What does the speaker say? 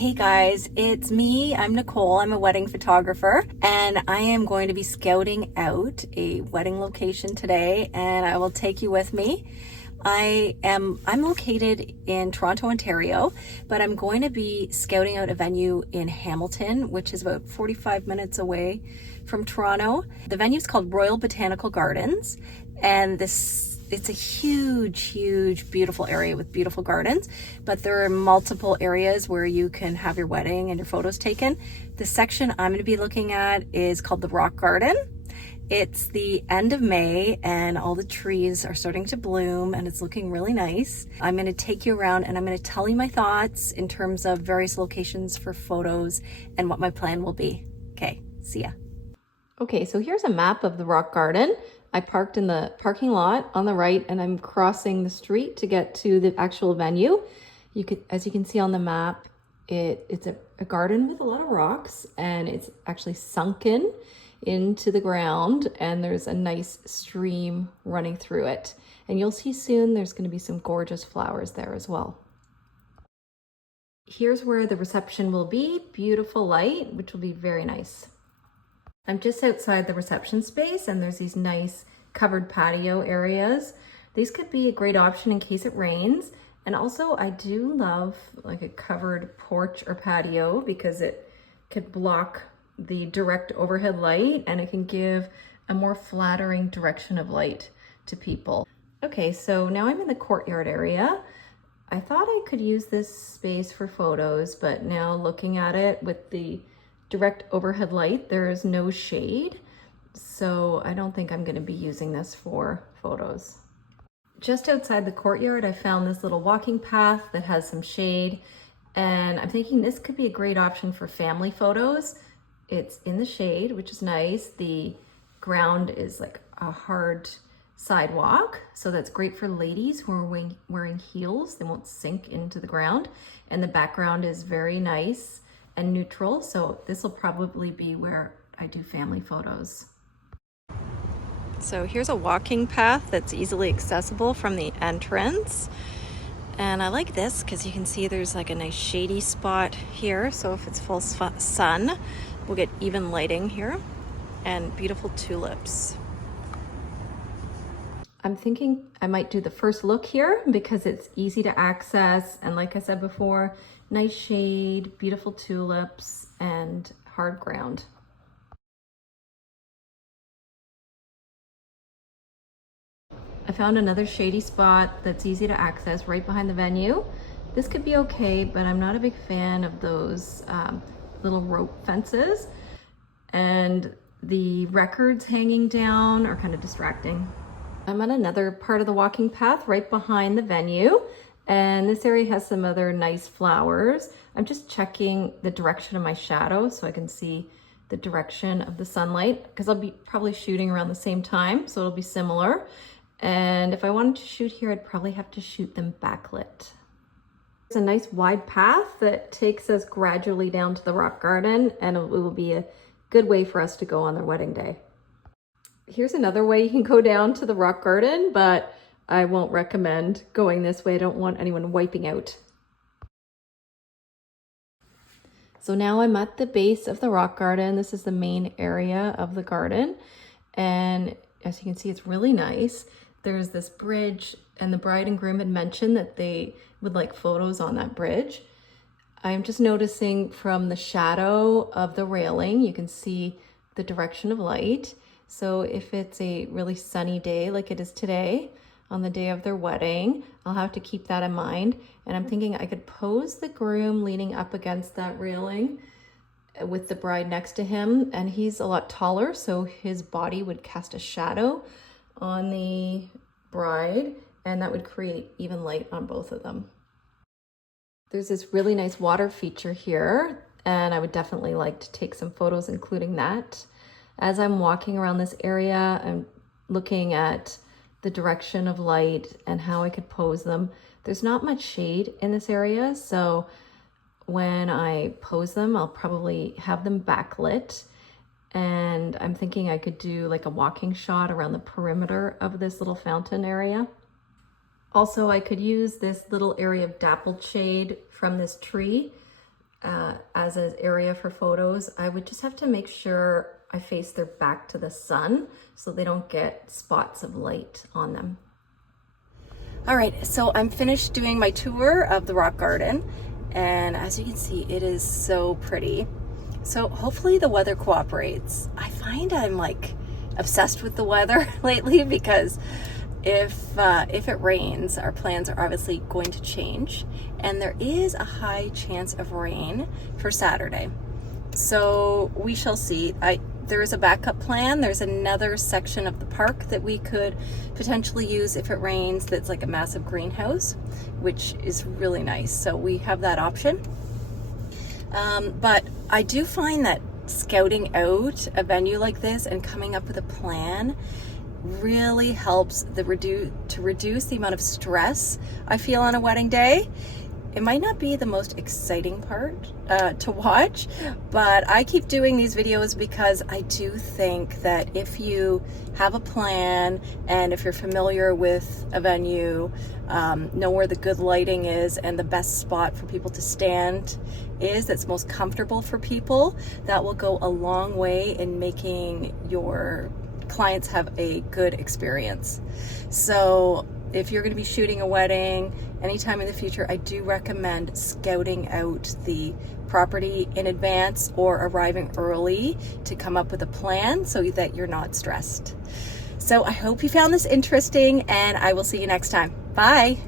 Hey guys, it's me. I'm Nicole. I'm a wedding photographer and I am going to be scouting out a wedding location today and I will take you with me. I'm located in Toronto, Ontario, but I'm going to be scouting out a venue in Hamilton, which is about 45 minutes away from Toronto. The venue is called Royal Botanical Gardens, and it's a huge, beautiful area with beautiful gardens, but there are multiple areas where you can have your wedding and your photos taken. The section I'm going to be looking at is called the Rock Garden. It's the end of May and all the trees are starting to bloom and it's looking really nice. I'm going to take you around and I'm going to tell you my thoughts in terms of various locations for photos and what my plan will be. Okay, see ya. Okay, so here's a map of the Rock Garden. I parked in the parking lot on the right and I'm crossing the street to get to the actual venue. As you can see on the map, it's a garden with a lot of rocks and it's actually sunken into the ground and there's a nice stream running through it. And you'll see soon there's going to be some gorgeous flowers there as well. Here's where the reception will be. Beautiful light, which will be very nice. I'm just outside the reception space and there's these nice covered patio areas. These could be a great option in case it rains. And also I do love like a covered porch or patio because it could block the direct overhead light and it can give a more flattering direction of light to people. Okay, so now I'm in the courtyard area. I thought I could use this space for photos, but now looking at it with the direct overhead light, there is no shade. So I don't think I'm going to be using this for photos. Just outside the courtyard, I found this little walking path that has some shade. And I'm thinking this could be a great option for family photos. It's in the shade, which is nice. The ground is like a hard sidewalk. So that's great for ladies who are wearing heels. They won't sink into the ground. And the background is very nice and neutral. So this will probably be where I do family photos. So here's a walking path that's easily accessible from the entrance. And I like this because you can see there's like a nice shady spot here. So if it's full sun, we'll get even lighting here and beautiful tulips. I'm thinking I might do the first look here because it's easy to access. And like I said before, nice shade, beautiful tulips, and hard ground. I found another shady spot that's easy to access right behind the venue. This could be okay, but I'm not a big fan of those little rope fences. And the records hanging down are kind of distracting. I'm on another part of the walking path right behind the venue. And this area has some other nice flowers. I'm just checking the direction of my shadow so I can see the direction of the sunlight because I'll be probably shooting around the same time, so it'll be similar. And if I wanted to shoot here, I'd probably have to shoot them backlit. It's a nice wide path that takes us gradually down to the rock garden, and it will be a good way for us to go on their wedding day. Here's another way you can go down to the rock garden, but I won't recommend going this way. I don't want anyone wiping out. So now I'm at the base of the rock garden. This is the main area of the garden. And as you can see, it's really nice. There's this bridge and the bride and groom had mentioned that they would like photos on that bridge. I'm just noticing from the shadow of the railing, you can see the direction of light. So if it's a really sunny day like it is today, on the day of their wedding, I'll have to keep that in mind. And I'm thinking I could pose the groom leaning up against that railing with the bride next to him. And he's a lot taller, so his body would cast a shadow on the bride, and that would create even light on both of them. There's this really nice water feature here, and I would definitely like to take some photos including that. As I'm walking around this area, I'm looking at the direction of light and how I could pose them. There's not much shade in this area, so when I pose them, I'll probably have them backlit. And I'm thinking I could do like a walking shot around the perimeter of this little fountain area. Also, I could use this little area of dappled shade from this tree as an area for photos, I would just have to make sure I face their back to the sun so they don't get spots of light on them. All right, so I'm finished doing my tour of the rock garden, and as you can see, it is so pretty. So hopefully the weather cooperates. I find I'm like obsessed with the weather lately, because if it rains, our plans are obviously going to change, and there is a high chance of rain for Saturday. So we shall see. There is a backup plan. There's another section of the park that we could potentially use if it rains, that's like a massive greenhouse, which is really nice. So we have that option. But I do find that scouting out a venue like this and coming up with a plan really helps to reduce the amount of stress I feel on a wedding day. It might not be the most exciting part to watch, but I keep doing these videos because I do think that if you have a plan and if you're familiar with a venue, know where the good lighting is and the best spot for people to stand is, that's most comfortable for people, that will go a long way in making your clients have a good experience. So if you're going to be shooting a wedding anytime in the future, I do recommend scouting out the property in advance or arriving early to come up with a plan so that you're not stressed. So I hope you found this interesting, and I will see you next time. Bye.